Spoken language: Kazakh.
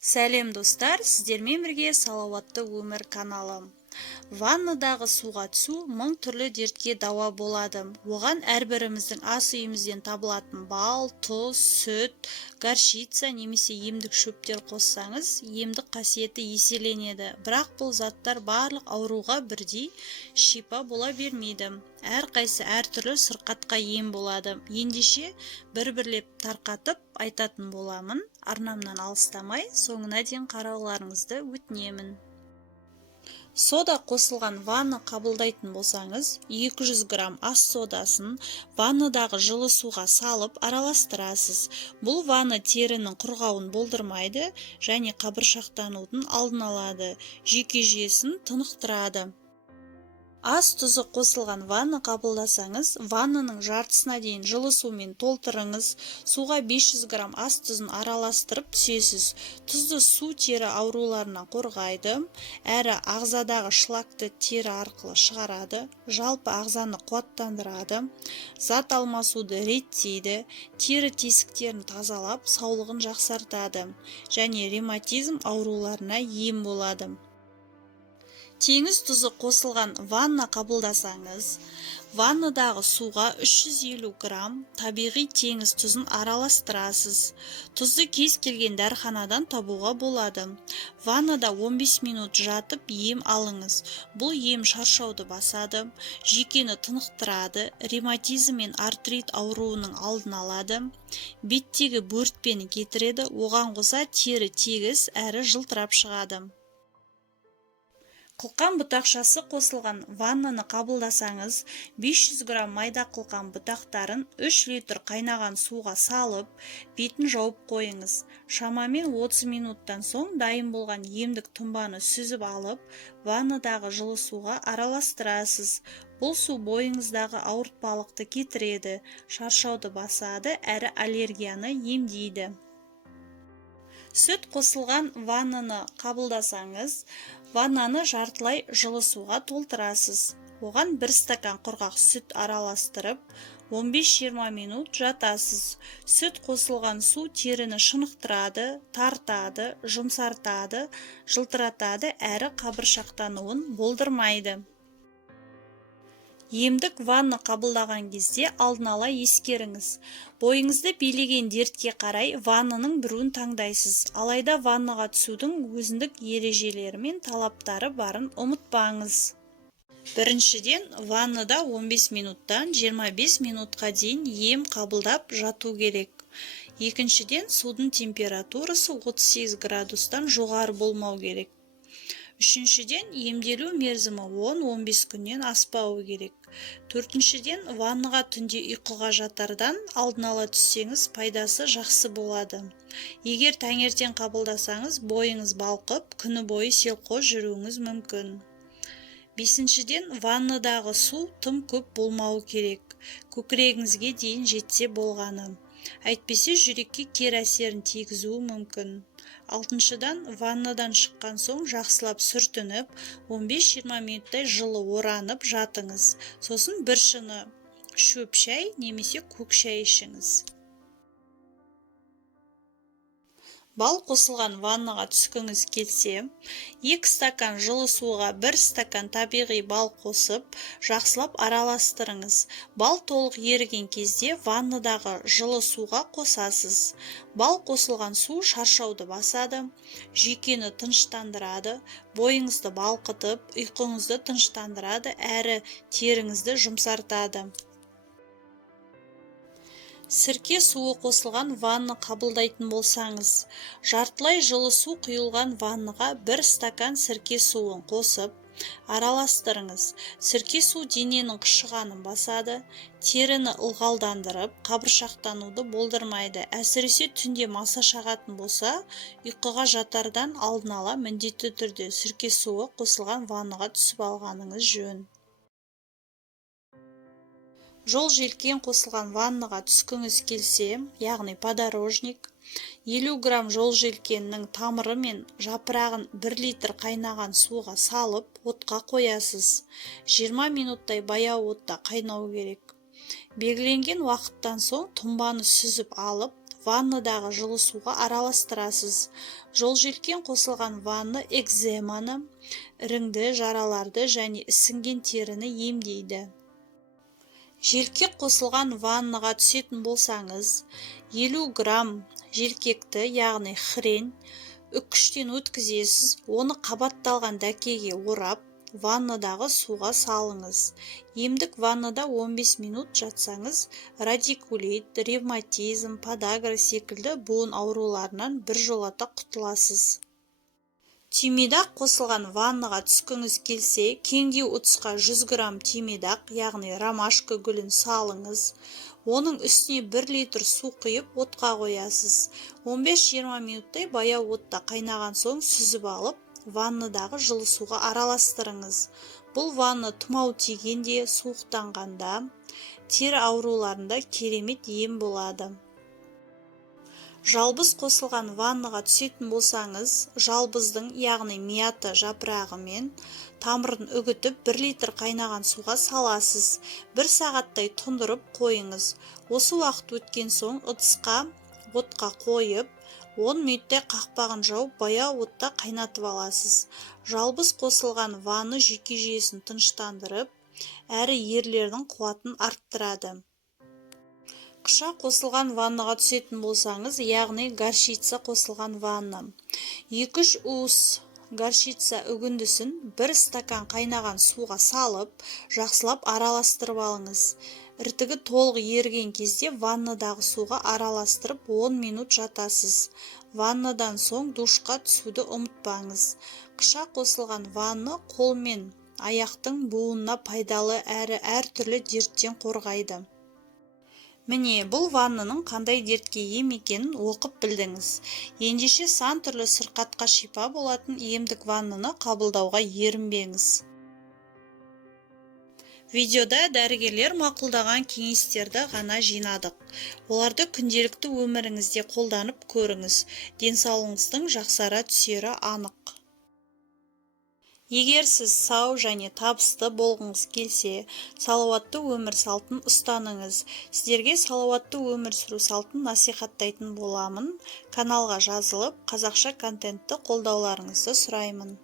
Сәлем достар, сіздермен бірге салауатты өмір каналы. Ваннадағы суға түсу мың түрлі дертке дауа болады. Оған әрбіріміздің ас үйімізден табылатын бал, тұз, сүт, горчица немесе емдік шөптер қоссаңыз, емдік қасиеті еселенеді. Бірақ бұл заттар барлық ауруға бірдей шипа бола бермейді. Әрқайсы әртүрлі сырқатқа ем болады. Ендеше бір-бірлеп тарқатып айтатын боламын. Арнамнан алыстамай, соңына дейін қарауларыңызды өтінемін. Сода қосылған ванна қабылдайтын болсаңыз, 200 грамм ас содасын ваннадағы жылы суға салып араластырасыз. Бұл ванна терінің құрғауын болдырмайды және қабыршақтанудың алдын алады. Жүйке жүйесін тынықтырады. Ас тұзы қосылған ванна қабылдасаңыз, ваннаның жартысына дейін жылы сумен толтырыңыз. Суға 500 грамм ас тұзын араластырып түсесіз. Тұзды су тері ауруларынан қорғайды, әрі ағзадағы шлакты тері арқылы шығарады, жалпы ағзаны қуаттандырады, зат алмасуды реттейді, тері тесіктерін тазалап, саулығын жақсартады және ревматизм ауруларына ем болады. Теңіз тұзы қосылған ванна қабылдасаңыз, ваннадағы суға 350 грамм табиғи теңіз тұзын араластырасыз. Тұзды кез келген дәріханадан табуға болады. Ваннада 15 минут жатып ем алыңыз. Бұл ем шаршауды басады, жүйкені тынықтырады, ревматизм мен артрит ауруының алдын алады, беттегі бөртпені кетіреді, оған қоса тері тегіс әрі жылтырап шығады. Қылқан бұтақшасы қосылған ваннаны қабылдасаңыз, 500 грамм майда қылқан бұтақтарын 3 литр қайнаған суға салып, бетін жауып қойыңыз. Шамамен 30 минуттан соң дайын болған емдік тұнбаны сүзіп алып, ваннадағы жылы суға араластырасыз. Бұл су бойыңыздағы ауыртпалықты кетіреді, шаршауды басады, әрі аллергияны емдейді. Сүт қосылған ваннаны қабылдасаңыз, ваннаны жартылай жылы суға толтырасыз. Оған 1 стакан құрғақ сүт араластырып, 15-20 минут жатасыз. Сүт қосылған су теріні шынықтырады, тартады, жұмсартады, жылтыратады, әрі қабыршақтануын болдырмайды. Емдік ванна қабылдаған кезде алдын ала ескеріңіз. Бойыңызды билеген дертке қарай ваннаның біруін таңдайсыз. Алайда ваннаға түсудің өзіндік ережелері мен талаптары барын ұмытпаңыз. Біріншіден, ваннада 15 минуттан 25 минутқа дейін ем қабылдап жату керек. Екіншіден, судың температурасы 38 градустан жоғары болмау керек. Үшіншіден, емделу мерзімі 10-15 күннен аспауы керек. Төртіншіден, ваннаға түнде ұйқыға жатардан алдын ала түссеңіз, пайдасы жақсы болады. Егер таңертең қабылдасаңыз, бойыңыз балқып, күні бойы селқос жүруіңіз мүмкін. Бесіншіден, ваннадағы су тым көп болмауы керек. Көкірегіңізге дейін жетсе болғаны. Әйтпесе жүрекке кері әсерін тигізуі мүмкін. Алтыншыдан, ваннадан шыққан соң жақсылап сүртініп, 15-20 минуттай жылы оранып жатыңыз. Сосын бір шыны шөп шай немесе көк шай ішіңіз. Бал қосылған ваннаға түскіңіз келсе, 2 стакан жылы суға 1 стакан табиғи бал қосып, жақсылап араластырыңыз. Бал толық еріген кезде ваннадағы жылы суға қосасыз. Бал қосылған су шаршауды басады, жүйкені тыныштандырады, бойыңызды балқытып, ұйқыңызды тыныштандырады, әрі теріңізді жұмсартады. Сірке суы қосылған ванна қабылдайтын болсаңыз, жартылай жылы су құйылған ваннаға 1 стакан сірке суын қосып, араластырыңыз. Сірке су дененің қышығанын басады, теріні ылғалдандырып, қабыршақтануды болдырмайды. Әсіресе түнде маса шағатын болса, ұйқыға жатардан алдын ала міндетті түрде сірке суы қосылған ваннаға түсіп алғаныңыз жөн. Жол желкен қосылған ваннаға түскіңіз келсе, яғни подорожник, 50 грамм жол желкеннің тамыры мен жапырағын 1 литр қайнаған суға салып, отқа қоясыз. 20 минуттай баяу отта қайнау керек. Белгіленген уақыттан соң тұнбаны сүзіп алып, ваннадағы жылы суға араластырасыз. Жолжелкен қосылған ванна экземаны, іріңді, жараларды және ісінген теріні емдейді. Желкек қосылған ваннаға түсетін болсаңыз, 50 грамм желкекті, яғни хрень, үккіштен өткізесіз. Оны қабатталған дәкеге орап, ваннадағы суға салыңыз. Емдік ваннада 15 минут жатсаңыз, радикулит, ревматизм, подагра секілді буын ауруларынан біржолата құтыласыз. Түймедақ қосылған ваннаға түскіңіз келсе, кеңдеу ұтысқа 100 грамм түймедақ, яғни ромашка гүлін салыңыз. Оның үстіне 1 литр су құйып отқа қоясыз. 15-20 минуттай баяу отта қайнаған соң сүзіп алып, ваннадағы жылы суға араластырыңыз. Бұл ванна тұмау тигенде, суықтанғанда, тері ауруларында керемет ем болады. Жалбыз қосылған ваннаға түсетін болсаңыз, жалбыздың, яғни мята жапырағы мен тамырын үгітіп 1 литр қайнаған суға саласыз. 1 сағаттай тұндырып қойыңыз. Осы уақыт өткен соң ыдысқа отқа қойып, 10 минуттай қақпағын жауып, баяу отта қайнатып аласыз. Жалбыз қосылған ванна жүйке жүйесін тыныштандырып, әрі ерлердің қуатын арттырады. Қыша қосылған ваннаға түсетін болсаңыз, яғни горчица қосылған ванна. 2-3 уыс горчица үгіндісін 1 стакан қайнаған суға салып, жақсылап араластырып алыңыз. Іртігі толық еріген кезде ваннадағы суға араластырып 10 минут жатасыз. Ваннадан соң душқа түсуді ұмытпаңыз. Қыша қосылған ванна қол мен аяқтың буынына пайдалы әрі әртүрлі дерттен қорғайды. Міне, бұл ваннаның қандай дертке ем екенін оқып білдіңіз. Ендеше сан түрлі сырқатқа шипа болатын емдік ваннаны қабылдауға ерінбеңіз. Видеода дәрігерлер мақұлдаған кеңестерді ғана жинадық. Оларды күнделікті өміріңізде қолданып көріңіз. Денсаулығыңыздың жақсара түсері анық. Егер сіз сау және табысты болғыңыз келсе, салауатты өмір салтын ұстаныңыз. Сіздерге салауатты өмір сүру салтын насихаттайтын боламын. Каналға жазылып, қазақша контентті қолдауларыңызды сұраймын.